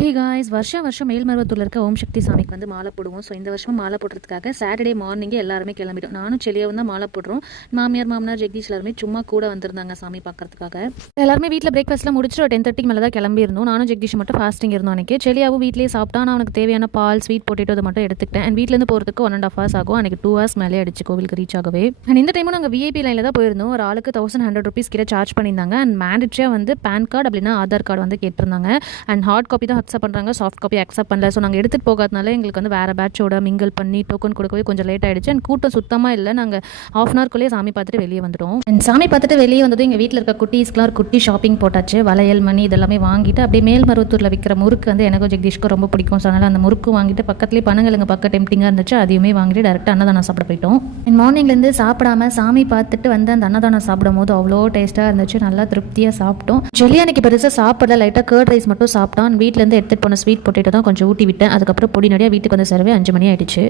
Hey guys, வருஷம் மேல்மருவத்தூரில் இருக்க ஓம் சக்தி சாமிக்கு வந்து மாலை போடுவோம். ஸோ இந்த வருஷம் மாலை போடுறதுக்காக சாட்டர்டே மார்னிங்கே எல்லாருமே கிளம்பிட்டோம். நானும் செலியாவும் தான் மாலை போடுறோம். மாமனார் ஜெகதீஷ் எல்லாருமே சும்மா கூட வந்திருந்தாங்க சாமி பார்க்கறதுக்காக. எல்லாருமே வீட்டில் பிரேக்ஃபாஸ்ட்லாம் முடிச்சுட்டு 10:30 மேலே தான் கிளம்பியிருந்தோம். நானும் ஜெகதீஷ் மட்டும் ஃபாஸ்டிங் இருந்தோம். அன்றைக்கி செலியாவும் வீட்லேயே சாப்பிட்டா. நான் அவனுக்கு தேவையான பால், ஸ்வீட் பொட்டேட்டோ அதை மட்டும் எடுத்துக்கிட்டேன். அண்ட் வீட்டிலேருந்து போகிறதுக்கு 1.5 hours ஆகும். அன்றைக்கி 2 hours மேலே அடிச்சு கோவிலுக்கு ரீச் ஆகவே. அண்ட் இந்த டைமும் நாங்கள் விஐபி லைனில் தான் போயிருந்தோம். ஒரு ஆளுக்கு 1100 rupees கிட்ட சார்ஜ் பண்ணியிருந்தாங்க. அண்ட் மேண்டட்ரியாக வந்து பேன் கார்டு அப்படின்னா ஆதார் கார்டு வந்து கேட்டிருந்தாங்க. அண்ட் ஹார்ட் காப்பி தான் அக்செப்ட் பண்ணுறாங்க, சாஃப்ட் காப்பி அக்செப்ட் பண்ணல. ஸோ நாங்கள் எடுத்துகிட்டு போகாதனால எங்களுக்கு வந்து வேறு பேட்சோட மிங்கிள் பண்ணி டோக்கன் கொடுக்கவே கொஞ்சம் லேட் ஆகிடுச்சு. அண்ட் கூட்டம் சுத்தமாக இல்லை. நாங்கள் ½ hourக்குள்ளேயே சாமி பார்த்துட்டு வெளியே வந்துட்டோம். அண்ட் சாமி பார்த்துட்டு வெளியே வந்ததும் எங்கள் வீட்டில் இருக்க குட்டீஸ்க்குலாம் ஒரு குட்டி ஷாப்பிங் போட்டாச்சு. வளையல், மணி இதெல்லாமே வாங்கிட்டு அப்படியே மேல்மருவத்தூரில் விற்கிற முறுக்கு வந்து எனக்கும் ஜெகதீஷ்க்கும் ரொம்ப பிடிக்கும். ஸோ அதனால் அந்த முறுக்கு வாங்கிட்டு பக்கத்துலேயே பனங்கிழங்கு பக்கம் டெம்டிங்காக இருந்துச்சு. அதையுமே வாங்கிட்டு டேரெக்டாக அன்னதானம் சாப்பிட போயிட்டோம். அண்ட் மார்னிங்லேருந்து சாப்பிடாம சாமி பார்த்துட்டு வந்து அந்த அன்னதானம் சாப்பிடும் போது அவ்வளோ டேஸ்ட்டாக இருந்துச்சு. நல்லா திருப்தியாக சாப்பிட்டோம். ஜெல்லி அன்னைக்கு பெருசாக சாப்பிடல, லைட்டாக கர்ட் ரைஸ் மட்டும் சாப்பிட்டான். வீட்டிலேருந்து எடுத்துகிட்டு போன ஸ்வீட் பொட்டேட்டோ தான் கொஞ்சம் ஊட்டி விட்டேன். அதுக்கப்புறம் பொடி நடியாக வீட்டுக்கு வந்து சேரவே 5 மணி ஆயிடுச்சு.